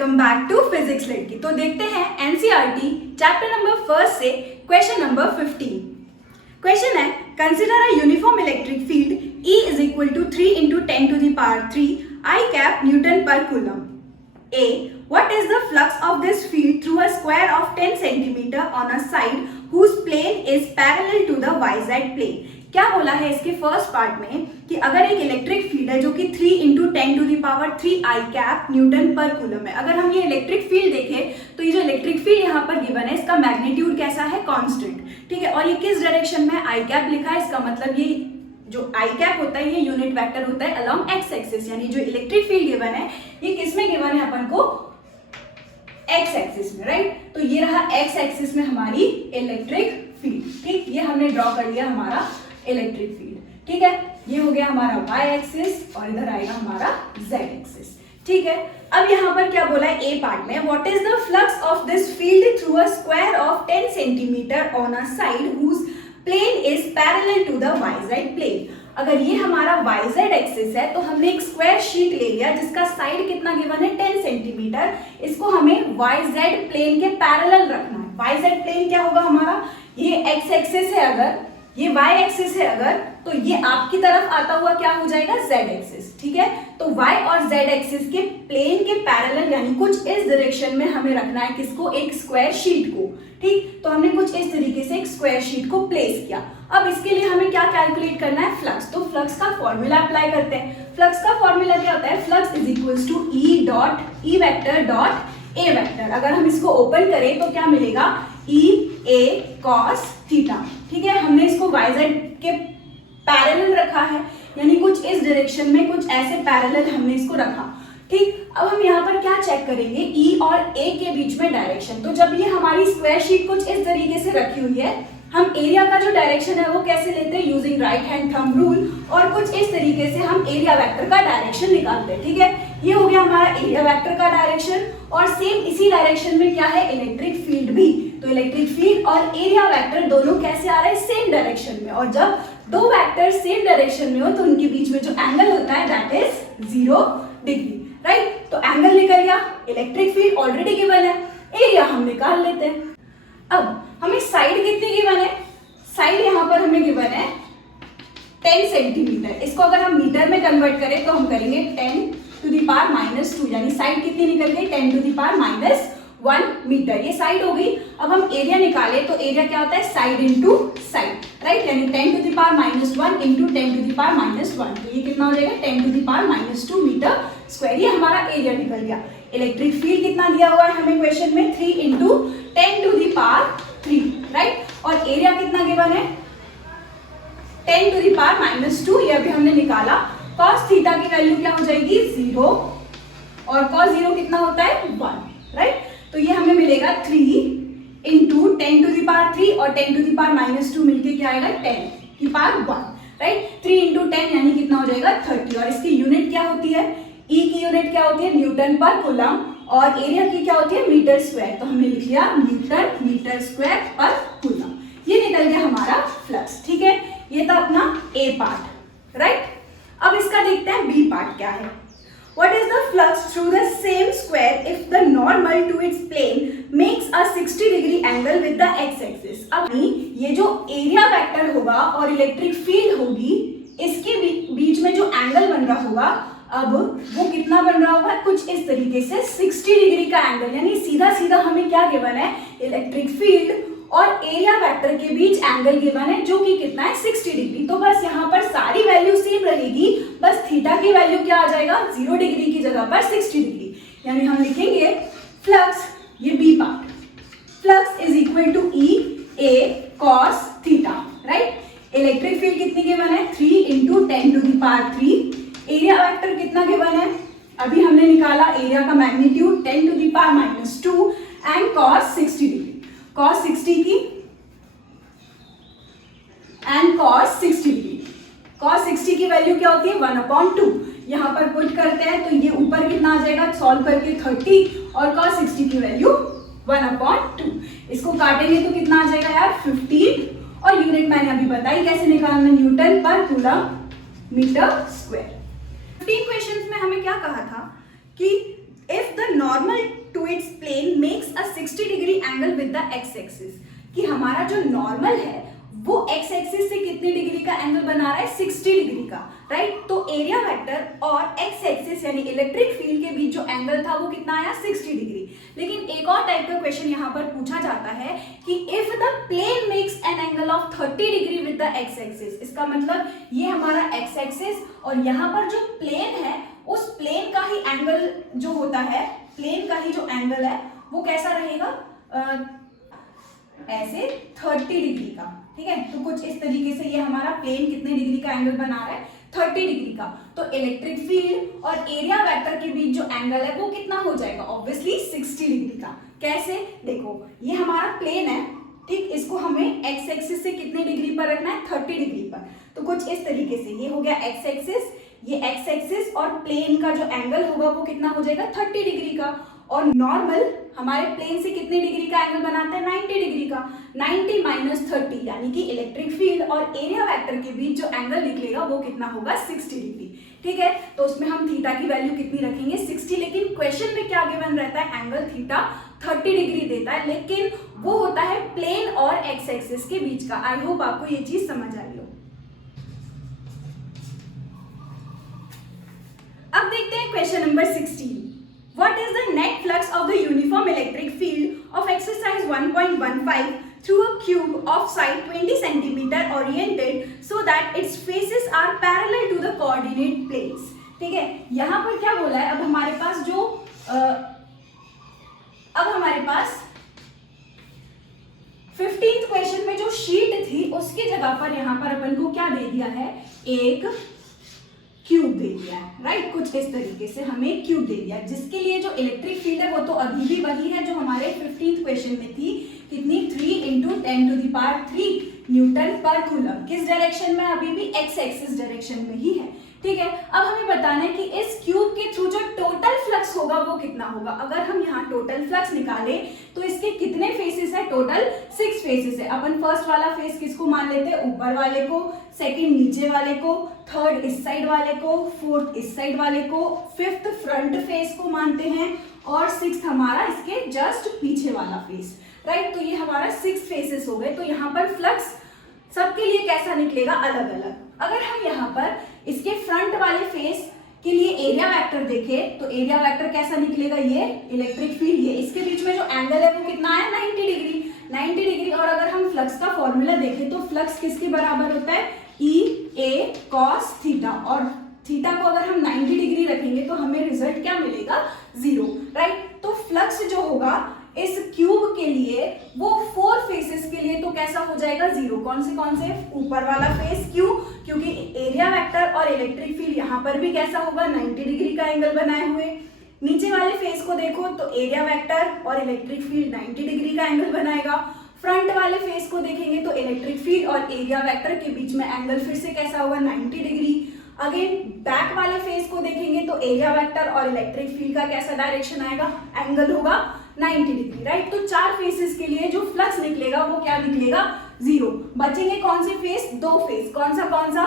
Welcome back to physics लड़की। तो देखते हैं एनसीईआरटी चैप्टर नंबर 1 से क्वेश्चन नंबर 15। क्वेश्चन है, consider a uniform electric field E is equal to 3 into 10 to the power 3 I cap Newton per coulomb. A. What is the flux of this field through a square of 10 centimeter on a side whose plane is parallel to the YZ plane? क्या बोला है इसके first part में कि अगर एक electric field है जो कि 3 into 10 to the power 3 I cap newton पर कूलम है। अगर हम ये इलेक्ट्रिक फील्ड देखें तो ये जो इलेक्ट्रिक फील्ड यहाँ पर गिवन है इसका मैग्नीट्यूड कैसा है, कांस्टेंट, ठीक है। और ये किस डायरेक्शन में आई कैप लिखा है, इसका मतलब ये जो आई कैप होता है ये यूनिट वेक्टर होता है अलोंग एक्स एक्सिस, यानी जो इलेक्ट्रिक फील्ड गिवन है ये किस में गिवन है अपन को, एक्स एक्सिस में, राइट। तो ये रहा एक्स एक्सिस में हमारी इलेक्ट्रिक फील्ड, ठीक। ये हमने ड्रॉ कर लिया हमारा इलेक्ट्रिक फील्ड, ठीक है। ये हो गया हमारा वाई एक्सिस और इधर आएगा हमारा जेड एक्सिस, ठीक है। अब यहाँ पर क्या बोला है ए पार्ट में, what is the flux of this field through a square of 10 centimetre on a side whose plane is parallel to the YZ plane. अगर ये हमारा वाईजेड एक्सिस है तो हमने एक स्क्वायर शीट ले लिया जिसका साइड कितना गिवन है 10 सेंटीमीटर। इसको हमें वाईजेड प्लेन के पैरेलल रखना है। वाईजेड प्लेन क्या होगा हमारा, ये एक्स एक्सिस है, अगर ये y एक्सिस है अगर, तो ये आपकी तरफ आता हुआ क्या हो जाएगा, z एक्सिस, ठीक है। तो y और z एक्सिस के प्लेन के पैरेलल यानी कुछ इस डायरेक्शन में हमें रखना है किसको, एक स्क्वायर शीट को, ठीक। तो हमने कुछ इस तरीके से एक स्क्वायर शीट को प्लेस किया। अब इसके लिए हमें क्या कैलकुलेट करना है, फ्लक्स। तो फ्लक्स का फॉर्मूला अप्लाई करते हैं। फ्लक्स का फॉर्मूला क्या होता है, flux is equals to E dot E vector dot A vector. अगर हम इसको ओपन करें तो क्या मिलेगा, ई ए कॉस थीटा, ठीक है। हमने इसको वाईजेड के पैरेलल रखा है, यानी कुछ इस डायरेक्शन में कुछ ऐसे पैरेलल हमने इसको रखा, ठीक। अब हम यहाँ पर क्या चेक करेंगे, ई और ए के बीच में डायरेक्शन। तो जब ये हमारी स्क्वायर शीट कुछ इस तरीके से रखी हुई है, हम एरिया का जो डायरेक्शन है वो कैसे लेते हैं, using right hand thumb rule, और कुछ इस तरीके से हम एरिया वेक्टर का डायरेक्शन निकालते हैं, ठीक है। ये हो गया हमारा एरिया वेक्टर का डायरेक्शन, और सेम इसी डायरेक्शन में क्या है, इलेक्ट्रिक फील्ड भी। तो इलेक्ट्रिक फील्ड और एरिया वेक्टर दोनों कैसे आ रहे हैं, सेम डायरेक्शन में। और जब दो वेक्टर सेम डायरेक्शन में हो तो उनके बीच में जो एंगल होता है दैट इज 0 डिग्री, राइट। तो एंगल निकल गया, इलेक्ट्रिक फील्ड ऑलरेडी गिवन है, एरिया हम निकाल लेते हैं। अब हमें साइड कितनी गिवन है, साइड यहाँ पर हमें गिवन है 10 सेंटीमीटर। इसको अगर हम मीटर में कन्वर्ट करें तो हम करेंगे 10 टू द पावर -2, यानी साइड कितनी निकल गई, 10 टू द पावर -1 मीटर। ये साइड हो गई। अब हम एरिया निकाले तो एरिया क्या होता है, साइड इंटू साइड, राइट, यानी 10 to the power -1 into 10 to the power -1। तो ये कितना हो जाएगा, 10 to the power -2 metre square. ये हमारा एरिया निकल गया। इलेक्ट्रिक फील्ड कितना दिया हुआ है हमें क्वेश्चन में, 3 into 10 to the power 3, right. और एरिया कितना गिवन है, 10 टू द पावर -2, ये अभी हमने निकाला। cos थीटा की वैल्यू क्या हो जाएगी, 0, और cos 0 कितना होता है, 1, राइट। तो ये हमें मिलेगा 3 इंटू 10 टू द पावर 3 और 10 टू द पावर -2 मिलके क्या आएगा, 10 की पावर 1, राइट। 3 इंटू 10 यानी कितना हो जाएगा, 30। और इसकी यूनिट क्या होती है, ई की यूनिट क्या होती है, न्यूटन पर कूलम, और एरिया की क्या होती है, मीटर स्क्वायर। तो हमने लिख लिया न्यूटन मीटर स्क्वायर पर कूलम। ये निकल गया हमारा फ्लक्स, ठीक है। ये था अपना ए पार्ट, राइट। अब इसका देखते हैं बी पार्ट क्या है। What is the flux through the same square if the normal to its plane makes a 60 degree angle with the x-axis? अब ये जो एरिया वेक्टर होगा और इलेक्ट्रिक फील्ड होगी, इसके बीच में जो एंगल बन रहा होगा, अब वो कितना बन रहा होगा, कुछ इस तरीके से 60 डिग्री का एंगल, यानी सीधा सीधा हमें क्या गिवन है, इलेक्ट्रिक फील्ड और एरिया वेक्टर के बीच एंगल गिवन है जो कि कितना है, 60 डिग्री। तो बस यहाँ पर सारी वैल्यू सेम रहेगी, बस थीटा की वैल्यू क्या आ जाएगा, 0 डिग्री की जगह पर 60 डिग्री। यानी हम लिखेंगे फ्लक्स, ये B part, flux is equal to E A cos theta, right. Electric field कितनी गिवन है, 3 into 10 to the power 3। Area vector कितना गिवन है, अभी हमने निकाला एरिया का magnitude 10 to the power -2 and cos 60 degree. cos 60 की एंड cos 60 डिग्री। cos 60 की वैल्यू क्या होती है, 1/2। यहाँ पर पुट करते हैं तो ये ऊपर कितना आ जाएगा, सॉल्व करके 30, और cos 60 की वैल्यू 1/2। इसको काटेंगे तो कितना आ जाएगा यार, 15, और यूनिट मैंने अभी बताई कैसे निकालना, न्यूटन पर कूलम मीटर स्क्वायर। 15 क्वेश्चंस में हमें क्या कहा था कि if the normal to its plane makes a 60 degree angle with the x axis, कि हमारा जो नॉर्मल है वो x एक्सिस से कितने डिग्री का एंगल बना रहा है, 60 डिग्री का, राइट। तो एरिया वेक्टर और x एक्सिस यानी इलेक्ट्रिक फील्ड के बीच जो एंगल था वो कितना आया, 60 डिग्री। लेकिन एक और टाइप का क्वेश्चन यहाँ पर पूछा जाता है कि if the plane makes an angle of 30 degree with the x axis, इसका मतलब ये हमारा x एक्सिस और यहाँ पर जो प्लेन है उस प्लेन का ही एंगल जो होता है, प्लेन का ही जो एंगल है वो कैसा रहेगा, ऐसे 30 डिग्री का, ठीक है। तो कुछ इस तरीके से ये हमारा प्लेन कितने डिग्री का एंगल बना रहा है, 30 डिग्री का। तो इलेक्ट्रिक फील्ड और एरिया वेक्टर के बीच जो एंगल है वो कितना हो जाएगा, ऑब्वियसली 60 डिग्री का। कैसे, देखो ये हमारा प्लेन है, ठीक, इसको हमें एक्स एक्सिस से कितने डिग्री पर रखना है, 30 डिग्री पर। तो कुछ इस तरीके से ये हो गया एक्स एक्सिस, ये एक्स एक्सिस और प्लेन का जो एंगल होगा वो कितना हो जाएगा, 30 डिग्री का। और नॉर्मल हमारे प्लेन से कितने डिग्री का एंगल बनाता है, 90 डिग्री का। 90 माइनस 30 यानी कि इलेक्ट्रिक फील्ड और एरिया वेक्टर के बीच जो एंगल निकलेगा वो कितना होगा, 60 डिग्री, ठीक है। तो उसमें हम थीटा की वैल्यू कितनी रखेंगे, 60। लेकिन क्वेश्चन में क्या गिवन रहता है, एंगल थीटा 30 डिग्री देता है, लेकिन वो होता है प्लेन और एक्स एक्सिस के बीच का। आई होप आपको ये चीज समझ आई हो। अब देखते हैं question number 16। What is the net flux of the uniform electric field of exercise 1.15 through a cube of side 20 cm oriented so that its faces are parallel to the coordinate planes? ठीक है, यहाँ पर क्या बोला है, अब हमारे पास 15th question में जो शीट थी उसकी जगह पर यहाँ पर अपन को क्या दे दिया है, एक क्यूब दे दिया है, राइट। कुछ इस तरीके से हमें क्यूब दे दिया, जिसके लिए जो इलेक्ट्रिक फील्ड है वो तो अभी भी वही है जो हमारे 15th क्वेश्चन में थी, कितनी, 3 × 10⁻³ न्यूटन पर कूलम। किस डायरेक्शन में, अभी भी एक्स एक्सिस डायरेक्शन में ही है, ठीक है। अब हमें बताना है कि इस क्यूब के थ्रू जो टोटल फ्लक्स होगा वो कितना होगा। अगर हम यहाँ टोटल फ्लक्स निकाले तो इसके कितने फेसेस है, टोटल 6 फेसेस है। अपन फर्स्ट वाला फेस किसको मान लेते हैं, ऊपर वाले को, सेकंड नीचे वाले को, थर्ड इस साइड वाले को, फोर्थ इस साइड वाले को, फिफ्थ फ्रंट फेस को मानते हैं और सिक्स्थ हमारा इसके जस्ट पीछे वाला फेस, राइट। तो ये हमारा 6 फेसेस हो गए। तो यहाँ पर फ्लक्स सबके लिए कैसा निकलेगा, अलग अलग। अगर हम यहाँ पर इसके फ्रंट वाले फेस के लिए एरिया वेक्टर देखें तो एरिया वेक्टर कैसा निकलेगा, ये इलेक्ट्रिक फील्ड, ये इसके बीच में जो एंगल है वो कितना है, 90 डिग्री, 90 डिग्री। और अगर हम फ्लक्स का फॉर्मूला देखें तो फ्लक्स किसके बराबर होता है, E A cos थीटा, और थीटा को अगर हम 90 डिग्री रखेंगे तो हमें रिजल्ट क्या मिलेगा, 0, राइट। तो फ्लक्स जो होगा इस क्यूब के लिए वो 4 फेसेस के लिए तो कैसा हो जाएगा, 0। कौन से, ऊपर वाला फेस, क्यों, क्योंकि एरिया वेक्टर और इलेक्ट्रिक फील्ड यहाँ पर भी कैसा होगा, 90 डिग्री का एंगल बनाए हुए। नीचे वाले फेस को देखो तो एरिया वेक्टर और इलेक्ट्रिक फील्ड 90 डिग्री का एंगल बनाएगा। फ्रंट वाले फेस को देखेंगे तो इलेक्ट्रिक फील्ड और एरिया वेक्टर के बीच में एंगल फिर से कैसा होगा, 90 डिग्री। अगेन बैक वाले फेस को देखेंगे तो एरिया वेक्टर और इलेक्ट्रिक फील्ड का कैसा डायरेक्शन आएगा, एंगल होगा 90 डिग्री, राइट। तो 4 फेसेस के लिए जो फ्लक्स निकलेगा वो क्या निकलेगा, 0। बचेंगे कौन से फेस, 2 फेस, कौन सा,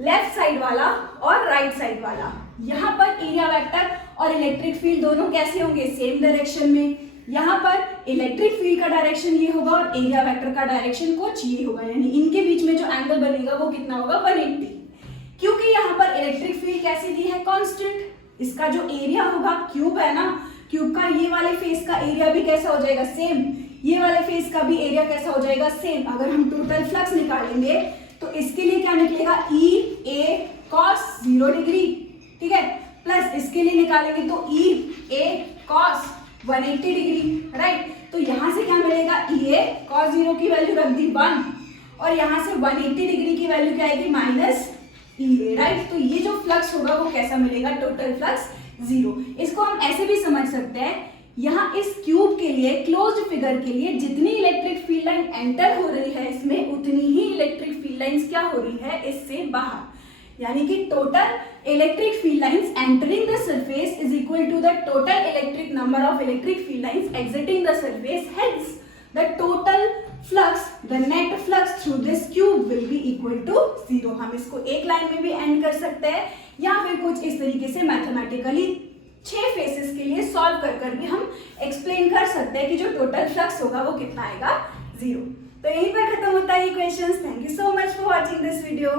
लेफ्ट साइड वाला और राइट साइड वाला। यहाँ पर एरिया वेक्टर और इलेक्ट्रिक फील्ड दोनों कैसे होंगे, सेम डायरेक्शन में। यहाँ पर इलेक्ट्रिक फील्ड का डायरेक्शन ये होगा और एरिया वेक्टर का डायरेक्शन कुछ ये होगा, यानी इनके बीच में जो एंगल बनेगा वो कितना होगा, 180। क्योंकि यहाँ पर इलेक्ट्रिक फील्ड कैसे दी है, कांस्टेंट। इसका जो एरिया होगा, क्यूब है ना, क्यूब का ये वाले फेस का एरिया भी कैसा हो जाएगा, सेम। ये वाले फेस का भी एरिया कैसा हो जाएगा, सेम। अगर हम टोटल फ्लक्स निकालेंगे तो इसके लिए क्या निकलेगा, E A cos 0 डिग्री, ठीक है, प्लस इसके लिए निकालेंगे तो E A cos 180 degree, right. तो यहाँ से क्या मिलेगा, E A cos 0 की वैल्यू रख दी 1 और यहाँ से 180 डिग्री की वैल्यू क्या आएगी, माइनस E A, राइट। तो ये जो फ्लक्स होगा वो कैसा मिलेगा, टोटल फ्लक्स 0। इसको हम ऐसे भी समझ सकते हैं, यहाँ इस क्यूब के लिए, क्लोज्ड फिगर के लिए जितनी इलेक्ट्रिक फील्ड लाइन एंटर हो रही है इसमें, उतनी ही इलेक्ट्रिक फील्ड लाइंस क्या हो रही है इससे बाहर। यानी कि total electric field lines entering the surface is equal to the total electric number of electric field lines exiting the surface, hence the total flux, the net flux through this cube will be equal to 0। हम इसको एक line में भी and कर सकते हैं या फिर कुछ इस तरीके से मैथमेटिकली 6 फेसेस के लिए सॉल्व कर भी हम एक्सप्लेन कर सकते हैं कि जो टोटल फ्लक्स होगा वो कितना आएगा, 0। तो यहीं पर खत्म होता है ये questions. Thank you so much for watching this video.